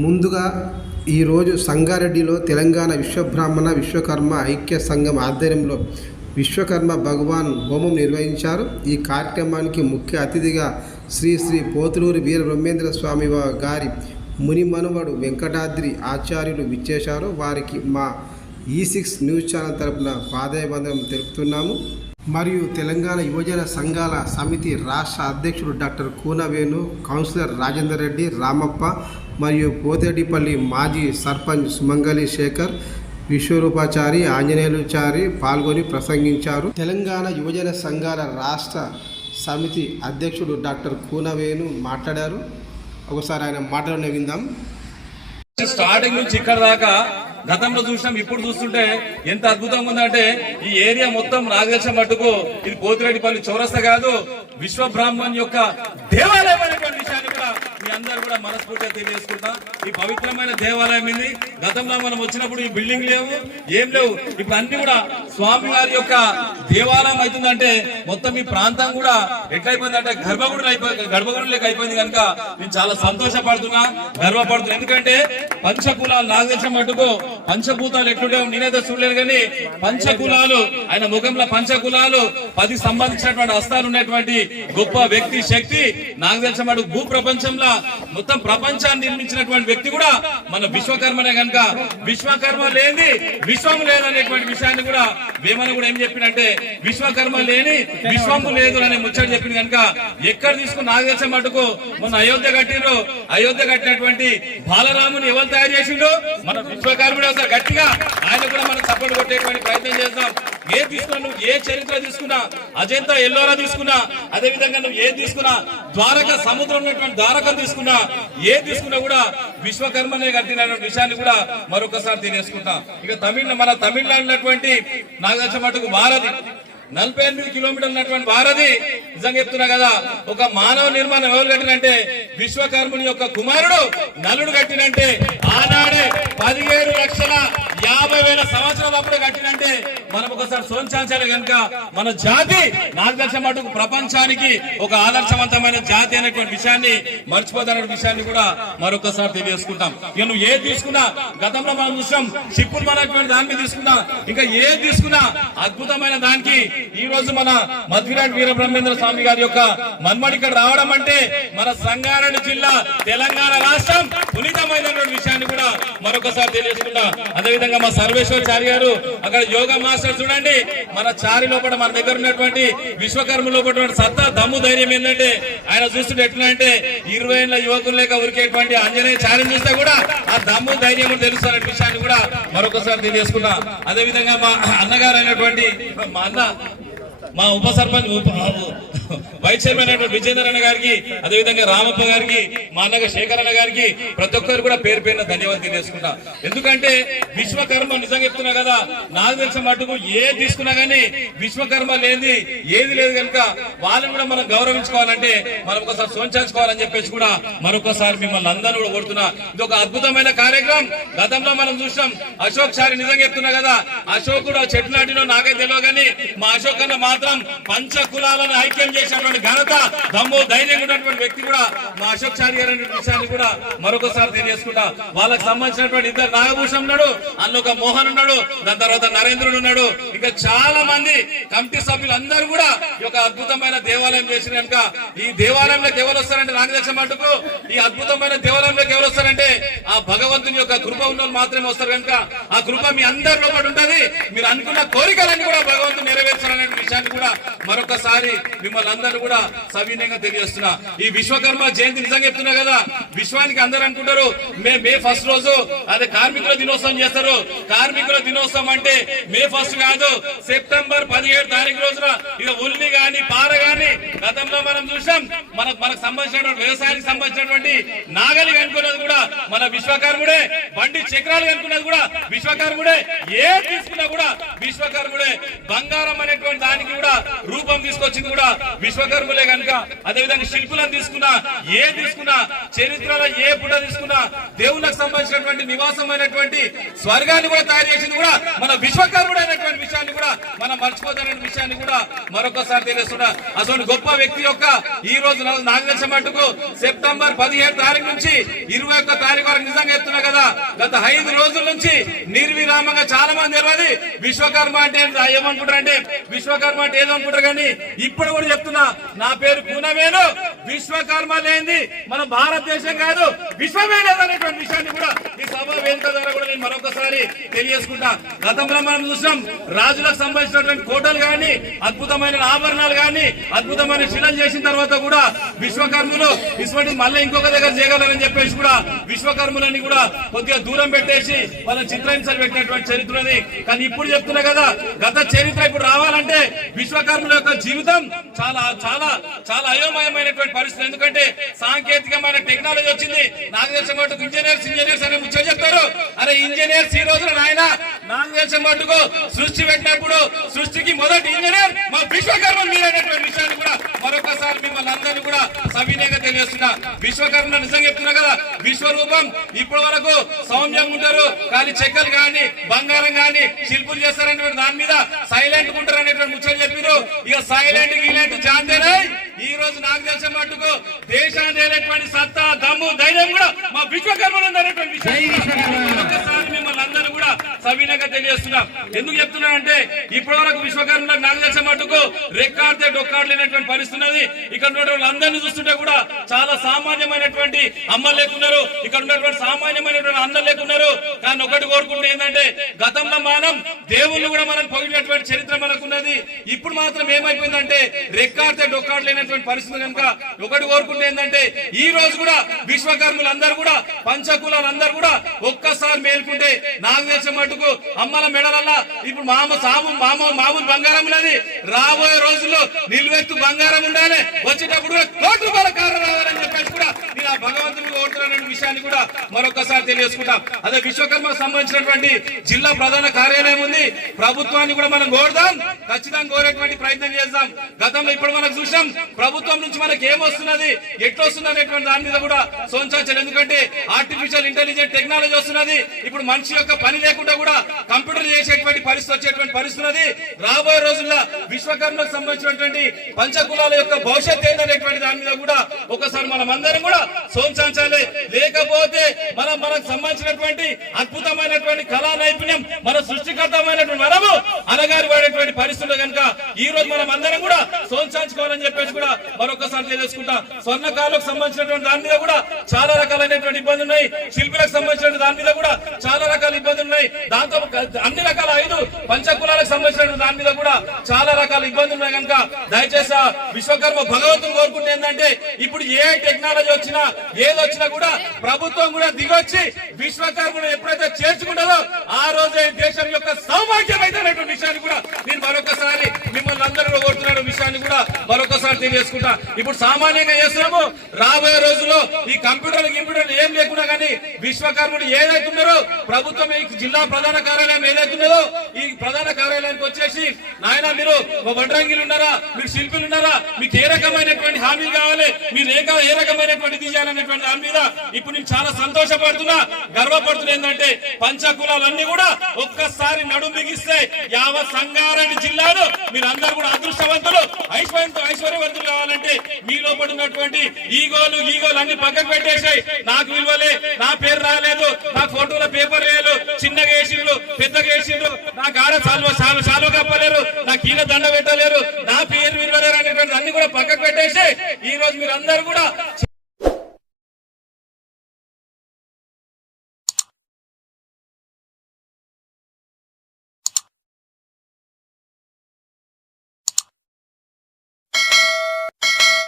ముందుగా ఈరోజు సంగారెడ్డిలో తెలంగాణ విశ్వబ్రాహ్మణ విశ్వకర్మ ఐక్య సంఘం ఆధ్వర్యంలో విశ్వకర్మ భగవాన్ హోమం నిర్వహించారు. ఈ కార్యక్రమానికి ముఖ్య అతిథిగా శ్రీ పోతులూరి వీర బ్రహ్మేంద్ర స్వామి గారి ముని మనుమడు వెంకటాద్రి ఆచార్యులు విచ్చేశారు. వారికి మా E6 న్యూస్ ఛానల్ తరపున పాదాభివందనం తెలుపుతున్నాము. మరియు తెలంగాణ యువజన సంఘాల సమితి రాష్ట్ర అధ్యక్షుడు డాక్టర్ కూనవేణు, కౌన్సిలర్ రాజేందర్ రెడ్డి, రామప్ప మరియు పోతేటిపల్లి మాజీ సర్పంచ్ సుమంగళి శేఖర్, విశ్వరూపాచారి, ఆంజనేయులుచారి పాల్గొని ప్రసంగించారు. తెలంగాణ యువజన సంఘాల రాష్ట్ర సమితి అధ్యక్షుడు డాక్టర్ కూనవేణు మాట్లాడారు. ఒకసారి ఆయన మాటలను విందాం. స్టార్టింగ్ నుంచి ఇక్కడ దాకా గతంలో చూసినాం, ఇప్పుడు చూస్తుంటే ఎంత అద్భుతంగా ఉందంటే ఈ ఏరియా మొత్తం నాకు తెలిసిన మట్టుకు ఇది పోతిరెడ్డిపల్లి చౌరస్తా కాదు, విశ్వ బ్రాహ్మణ్ యొక్క దేవాలయం అనేటువంటి విషయాన్ని కూడా మీ అందరూ కూడా మనస్ఫూర్తిగా తెలియజేసుకుంటాం. ఈ పవిత్రమైన దేవాలయం ఇది. గతంలో మనం వచ్చినప్పుడు ఈ బిల్డింగ్ లేవు, ఏం లేవు. ఇప్పుడు అన్ని కూడా స్వామి వారి యొక్క దేవాలయం అవుతుందంటే మొత్తం ఈ ప్రాంతం కూడా ఎట్లయిపోయిందంటే గర్భగుడిలోకి అయిపోయింది. కనుక నేను చాలా సంతోషపడుతున్నా, గర్వపడుతున్నా. ఎందుకంటే పంచకులాలు నాకు తెలిసిన మట్టుకు పంచభూతాలు ఎట్లుంటే నేనైతే చూడలేదు, కానీ పంచకులాలు ఆయన ముఖంలో పంచకులాలు 10 సంబంధించినటువంటి హస్తాలు ఉన్నటువంటి గొప్ప వ్యక్తి, శక్తి నాకు తెలిసిన మటుకు భూ ప్రపంచంలో మొత్తం ప్రపంచాన్ని నిర్మించినటువంటి వ్యక్తి కూడా మన విశ్వకర్మనే. కనుక విశ్వకర్మ లేని విశ్వం లేదనేటువంటి విషయాన్ని కూడా వేమన కూడా ఏం చెప్పిందంటే విశ్వకర్మ లేని విశ్వము లేదు అనే ముచ్చట చెప్పింది. కనుక ఎక్కడ తీసుకుని నాకు తెలిసిన మటుకు మొన్న అయోధ్య కట్టిండ్రు, అయోధ్య కట్టినటువంటి బాలరాముని ఎవరు తయారు చేసిండు? మన విశ్వకర్ముడు. ఒకసారి గట్టిగా ఆయన కూడా మనం సపోర్ట్ కొట్టేటువంటి ప్రయత్నం చేద్దాం. ఏ తీసుకున్నా, నువ్వు ఏ చరిత్ర తీసుకున్నా, అజంతా ఎల్లోరా తీసుకున్నా, అదే విధంగా నువ్వు ఏ తీసుకున్నా, ద్వారక సముద్రం ఉన్నటువంటి ద్వారకం తీసుకున్నా, ఏ తీసుకున్నా కూడా విశ్వకర్మనే కట్టిన విషయాన్ని కూడా మరొకసారి తెలియజేసుకుంటాం. ఇక మన తమిళనాడు ఉన్నటువంటి నాకు తెలిసిన మటుకు వారధి 48 కిలోమీటర్లు ఉన్నటువంటి వారధి. నిజంగా చెప్తున్నా కదా, ఒక మానవ నిర్మాణం ఎవరు కట్టినంటే విశ్వకర్ముని యొక్క కుమారుడు నలుడు కట్టినంటే ఆనాడే 17,50,000 సంవత్సరాలు అప్పుడే కట్టినంటే మనం ఒకసారి సోంచాలి. కనుక మన జాతి నాకు తెలిసిన మటుకు ప్రపంచానికి ఒక ఆదర్శవంతమైన జాతి అనేటువంటి విషయాన్ని మర్చిపోతున్న విషయాన్ని కూడా మరొకసారి తెలియజేసుకుంటాం. ఇక నువ్వు ఏది తీసుకున్నా, గతంలో మనం చూసాం సిప్పులు మనటువంటి దాని మీద తీసుకున్నా, ఇంకా ఏది తీసుకున్నా అద్భుతమైన దానికి ఈ రోజు మన మధ్విరాట్ వీర బ్రహ్మేంద్ర స్వామి గారి యొక్క మన్మడి ఇక్కడ రావడం అంటే మన సంగారెడ్డి జిల్లా తెలంగాణ రాష్ట్రం పునీతమైనటువంటి విషయాన్ని కూడా మరొకసారి తెలియజేసుకుంటా. అదేవిధంగా మా సర్వేశ్వరాచారి గారు అక్కడ యోగా మాస్టర్ చూడండి, మన చారి లోపల మన దగ్గర ఉన్నటువంటి విశ్వకర్మ లోపల సత్తా, దమ్ము, ధైర్యం ఏంటంటే ఆయన చూస్తుంటే ఎట్లా అంటే 20 ఏళ్ల యువకులు లేక ఉరికేటువంటి ఆంజనేయ చారిని చూస్తే కూడా ఆ దమ్ము, ధైర్యం తెలుస్తున్న విషయాన్ని కూడా మరొకసారి తెలియజేసుకున్నా. అదేవిధంగా మా అన్నగారు అయినటువంటి మా ఉప సర్పంచ్ వైస్ చైర్మన్ అయినటువంటి విజేందర్ అన్న గారికి, అదేవిధంగా రామప్ప గారికి, మా అన్నగా శేఖర్ అన్న గారికి ప్రతి ఒక్కరు కూడా పేరు పేరున ధన్యవాదాలు తెలియజేసుకుంటా. ఎందుకంటే విశ్వకర్మ నిజంగా చెప్తున్నా కదా, నాకు తెలిసిన మటుకు ఏది తీసుకున్నా గానీ విశ్వకర్మ లేని ఏది లేదు. కనుక వాళ్ళని కూడా మనం గౌరవించుకోవాలంటే మనం ఒకసారి సోంచాల్చుకోవాలని చెప్పేసి కూడా మరొకసారి మిమ్మల్ని అందరూ కూడా కోరుతున్నా. ఇది ఒక అద్భుతమైన కార్యక్రమం. గతంలో మనం చూసాం అశోక్ చారి, నిజంగా చెప్తున్నా కదా, అశోక్ కూడా చెట్లు నాటినో నాకైతే తెలియదు, కానీ మా అశోక్ అన్న మాత్రం పంచ కులాలను ఐక్యం చేసినటువంటి ఘనత, దమ్ము, ధైర్యం ఉన్నటువంటి వ్యక్తి కూడా మా అశోక్ చారి గారు అనే విషయాన్ని కూడా మరొకసారి తెలియజేసుకుంటా. వాళ్ళకి సంబంధించినటువంటి 2 నాగభూషణం ఉన్నాడు, అందులో ఒక మోహన్ ఉన్నాడు, దాని తర్వాత నరేంద్రుడు ఉన్నాడు, ఇంకా చాలా మంది కమిటీ సభ్యులు అందరూ కూడా ఈ యొక్క అద్భుతమైన దేవాలయం చేసిన. కనుక ఈ దేవాలయంలోకి ఎవరు వస్తారంటే నాకు తెలిసిన మటుకు ఈ అద్భుతమైన దేవాలయంలోకి ఎవరు వస్తారంటే ఆ భగవంతుని యొక్క కృప ఉన్న మాత్రమే వస్తారు. కనుక ఆ కృప మీ అందరి లోపల ఉంటది. మీరు అనుకున్న కోరికలన్నీ కూడా భగవంతుడు నెరవేర్చాలనే విషయాన్ని కూడా మరొకసారి మిమ్మల్ని అందరూ కూడా సవినయంగా తెలియజేస్తున్నా. ఈ విశ్వకర్మ జయంతి నిజంగా చెప్తున్నా కదా, విశ్వానికి అందరూ అనుకుంటారు మే 1 రోజు అదే కార్మికుల దినోత్సవం చేస్తారు. కార్మికుల దినోత్సవం అంటే మే 1 కాదు, సెప్టెంబర్ 17 తారీఖు రోజున ఇక ఉల్లి గాని పార గాని గతంలో మనం చూసాం. మనకు సంబంధించినటువంటి వ్యవసాయానికి సంబంధించినటువంటి నాగలి కనుక్కున్నది కూడా మన విశ్వకర్ముడే, బండి చక్రాలు కనుక్కున్నది కూడా విశ్వకర్ముడే, ఏ తీసుకున్నా కూడా విశ్వకర్ముడే. బంగారం అనేటువంటి దానికి కూడా రూపం తీసుకొచ్చింది కూడా విశ్వకర్ములే. కనుక అదేవిధంగా శిల్పులను తీసుకున్నా, ఏ తీసుకున్నా, చరిత్రలో ఏ పుట తీసుకున్నా, దేవుళ్ళకు సంబంధించినటువంటి నివాసమైనటువంటి స్వర్గాన్ని కూడా తయారు చేసింది కూడా మన విశ్వకర్ముడు అనేటువంటి విషయాన్ని విషయాన్ని కూడా మనం మర్చిపోతారనే విషయాన్ని కూడా మరొకసారి తెలియస్తున్నా. అసలు గొప్ప వ్యక్తి యొక్క ఈ రోజు నాకు తెలిసిన మట్టుకు సెప్టెంబర్ 17 తారీఖు నుంచి 21 తారీఖు వరకు నిజంగా చెప్తున్నా కదా, గత 5 రోజుల నుంచి నిర్విరామంగా చాలా మంది తెలియదు విశ్వకర్మ అంటే ఏమనుకుంటారంటే విశ్వకర్మ అంటే ఏదనుకుంటారు. కానీ ఇప్పుడు కూడా చెప్తున్నా, నా పేరు కూనవేను. విశ్వకర్మ లేనిది మన భారతదేశం కాదు, విశ్వమే లేదనేటువంటి విషయాన్ని కూడా ఈ సభ వేదిక ద్వారా కూడా నేను మరొకసారి తెలియజేసుకుంటా. గతంలో మనం చూసినాం రాజులకు సంబంధించినటువంటి కోటలు గాని, అద్భుతమైన ఆభరణాలు గాని, అద్భుతమైన శిలలు చేసిన తర్వాత కూడా విశ్వకర్మలు ఇటువంటి మళ్ళీ ఇంకొక దగ్గర చేయగలరని చెప్పేసి కూడా విశ్వకర్మలని కూడా కొద్దిగా దూరం పెట్టేసి వాళ్ళ చిత్రహింసలు పెట్టినటువంటి చరిత్ర ఉంది. కానీ ఇప్పుడు చెప్తున్నా కదా, గత చరిత్ర ఇప్పుడు రావాలంటే విశ్వకర్మల యొక్క జీవితం చాలా చాలా చాలా అయోమయమైనటువంటి పరిస్థితి. ఎందుకంటే సాంకేతికమైన టెక్నాలజీ వచ్చింది. నాకు తెలిసిన మటుకు ఇంజనీర్స్ అనే ముచ్చట చెప్తారు. అరే ఇంజనీర్స్ ఈ రోజున నాయన నాకు తెలిసిన మటుకు సృష్టి పెట్టినప్పుడు సృష్టికి మొదటి ఇంజనీర్ మా విశ్వకర్మ మీరైనటువంటి విషయాన్ని కూడా మరొకసారి మిమ్మల్ని అందరినీ కూడా సవినయంగా తెలియజేస్తున్నా. విశ్వకర్మ నిజంగా చెప్తున్నా కదా, విశ్వరూపం ఇప్పటి వరకు సౌమ్యంగా ఉంటారు, కానీ చెక్కలు గాని బంగారం గాని శిల్పులు చేస్తారనేటువంటి దాని మీద సైలెంట్ ఉంటారు అనేటువంటి ముచ్చట చెప్పారు. ఇక సైలెంట్ గీలెంట్ జాంతేనే ఈ రోజు నాకు తెలిసిన మట్టుకు దేశాన్ని అనేటువంటి సత్తా దమ్ము ధైర్యం కూడా మా విశ్వకర్మలు అనేటువంటి విషయం మిమ్మల్ని అందరూ కూడా సవినయంగా తెలియజేస్తున్నాం. ఎందుకు చెప్తున్నానంటే ఇప్పటి వరకు విశ్వకర్మలకు నాకు తెలిసిన మట్టుకు రెక్కాడితే డొక్కాడలేనటువంటి పరిస్థితి ఉన్నది. ఇక్కడ ఉన్నటువంటి అందరినీ చూస్తుంటే కూడా చాలా సామాన్యమైనటువంటి అమ్మలు లేకున్నారు, ఇక్కడ ఉన్నటువంటి సామాన్యమైనటువంటి అన్నలు లేకున్నారు. కానీ ఒకటి కోరుకుంటే ఏంటంటే గతంలో మనం దేవుళ్ళు కూడా మనం పొగిడినటువంటి చరిత్ర మనకున్నది. ఇప్పుడు మాత్రం ఏమైపోయిందంటే రెక్కాడితే డొక్కాడలేనటువంటి పరిస్థితి కనుక ఒకటి కోరుకుంటే ఏంటంటే ఈ రోజు కూడా విశ్వకర్మలు అందరూ కూడా పంచకులాలు అందరూ కూడా ఒక్కసారి మేల్కుంటే నాకు తెలిసిన మటుకు అమ్మల మెడలల్లా ఇప్పుడు మామూలు బంగారం ఉన్నది. రాబోయే రోజుల్లో నిలువెత్తు బంగారం ఉండాలి, వచ్చేటప్పుడు కూడా కోటి రూపాయల కారు రావాలని చెప్పేసి కూడా నేను ఆ భగవంతుని కోరుతున్న విషయాన్ని కూడా మరొకసారి తెలియజేసుకుంటాం. అదే విశ్వకర్మకు సంబంధించినటువంటి జిల్లా ప్రధాన కార్యాలయం ఉంది. ప్రభుత్వాన్ని కూడా మనం కోరుదాం, ఖచ్చితంగా కోరేటువంటి ప్రయత్నం చేద్దాం. గతంలో ఇప్పుడు మనకు చూసాం ప్రభుత్వం నుంచి మనకి ఏమొస్తున్నది, ఎట్లా వస్తుంది అనేటువంటి దాని మీద కూడా సోంచాలి. ఎందుకంటే ఆర్టిఫిషియల్ ఇంటెలిజెంట్ టెక్నాలజీ వస్తున్నది. ఇప్పుడు మనిషి యొక్క పని లేకుండా కూడా కంప్యూటర్ చేసేటువంటి పరిస్థితి వచ్చేటువంటి పరిస్థితి ఉన్నది. రాబోయే రోజుల్లో విశ్వకర్మకు సంబంధించినటువంటి పంచకులాల యొక్క భవిష్యత్ ఏంటనేటువంటి దాని మీద కూడా ఒకసారి మనం అందరం కూడా సోంచాలి. లేకపోతే మనకు సంబంధించినటువంటి అద్భుతమైనటువంటి కళా నైపుణ్యం మన సృష్టికర్తమైనటువంటి మనము అనగారి పడేటువంటి పరిస్థితులు కనుక ఈ రోజు మనం అందరం కూడా సోంచాల్చుకోవాలని చెప్పేసి కూడా మరొకసారి తెలియజేసుకుంటా. స్వర్ణకాలకు సంబంధించినటువంటి దాని మీద కూడా చాలా రకాలైనటువంటి ఇబ్బందులు ఉన్నాయి. శిల్పులకు సంబంధించిన దాని మీద కూడా చాలా రకాల ఇబ్బందులు ఉన్నాయి. దాంతో అన్ని రకాల 5 పంచకులాలకు సంబంధించిన దాని మీద కూడా చాలా రకాల ఇబ్బందులు ఉన్నాయి. కనుక దయచేసి విశ్వకర్మ భగవంతుని కోరుకుంటే ఏంటంటే ఇప్పుడు ఏ టెక్నాలజీ వచ్చినా ఏదొచ్చినా కూడా ప్రభుత్వం కూడా దిగొచ్చి విశ్వకర్మను ఎప్పుడైతే చేర్చుకుంటారో ఆ రోజే దేశం యొక్క సౌభాగ్యమైనటువంటి విషయాన్ని కూడా నేను మరొకసారి మిమ్మల్ని అందరూ కోరుతున్న విషయాన్ని కూడా మరొకసారి తెలియజేసుకుంటా. ఇప్పుడు సామాన్యంగా చేస్తున్నాము, రాబోయే రోజుల్లో ఈ కంప్యూటర్లు ఏం లేకుండా కానీ విశ్వకర్ముడు ఏదైతున్నారో ప్రభుత్వం ఈ జిల్లా ప్రధాన కార్యాలయం ఏదైతున్నదో ఈ ప్రధాన కార్యాలయానికి వచ్చేసి నాయన మీరు వడ్రంగిలు ఉన్నారా, మీరు శిల్పులు ఉన్నారా, మీకు ఏ రకమైనటువంటి హామీలు కావాలి, మీరు ఏ రకమైనటువంటి చేయాలనేటువంటి దాని మీద ఇప్పుడు నేను చాలా సంతోషపడుతున్నా, గర్వపడుతున్నా. ఏంటంటే పంచకులాలన్నీ కూడా ఒక్కసారి నడుము బిగిస్తే యావత్ సంగారెడ్డి జిల్లాను మీరందరూ కూడా అదృష్టవంతులు ఐశ్వర్యవంతులు కావాలంటే మీ లోపల ఉన్నటువంటి ఈగోలు అన్ని పక్కకు పెట్టేసాయి. నాకు విలువలే, నా పేరు రాలేదు, నా ఫోటోల పేపర్ లేదు, చిన్నగా వేసిండ్రు పెద్దగా వేసిండ్రు, నాకు ఆడ చాలు కప్పలేరు, నాకు ఈయన దండ పెట్టలేరు, నా పేరు విలువలేరు అనేటువంటి అన్ని కూడా పక్కకు పెట్టేసి ఈ రోజు మీరు అందరూ కూడా